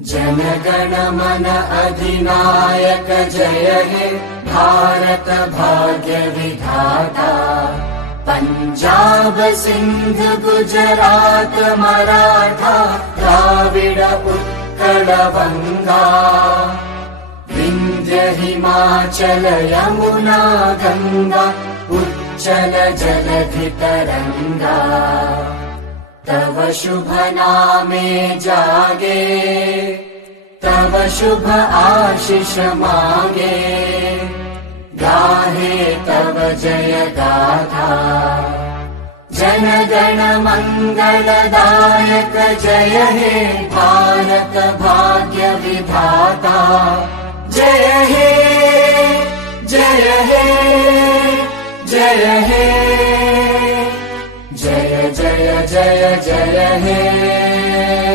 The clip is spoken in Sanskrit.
जनगण मन अधिनायक जय हे भारत भाग्य विधाता। पंजाब सिंध गुजरात मराठा द्राविड उत्कल बंगा। विंध्य हिमाचल यमुना गंगा उच्चल जलधि तरंगा। तव शुभ नामे जागे तव शुभ आशीष मागे। गाहे तव जय गाथा जन गण मंगलदायक जय हे भारत भाग्य विधाता। जय हे जय हे जय हे जय जय जय जय हे।